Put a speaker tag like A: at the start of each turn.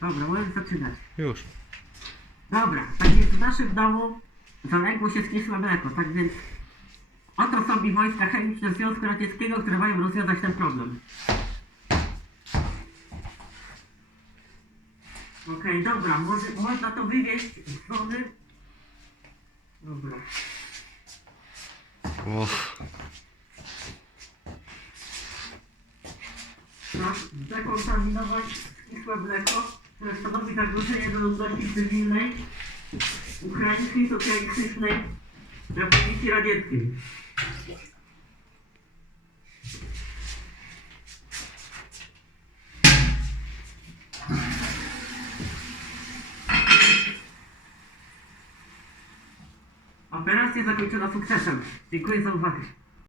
A: Dobra, możemy zaczynać.
B: Już.
A: Dobra, tak więc w naszym domu zaległo się skisłe mleko, tak więc oto i wojska chemiczne Związku Radzieckiego, które mają rozwiązać ten problem. Okej, dobra, może, można to wywieźć z wody. Dobra.
B: Uff.
A: Zdekontaminować skisłe mleko, które stanowi zagrożenie dla ludności cywilnej Ukraińskiej Socjalistycznej Republiki Radzieckiej. Operacja zakończona sukcesem. Dziękuję za uwagę.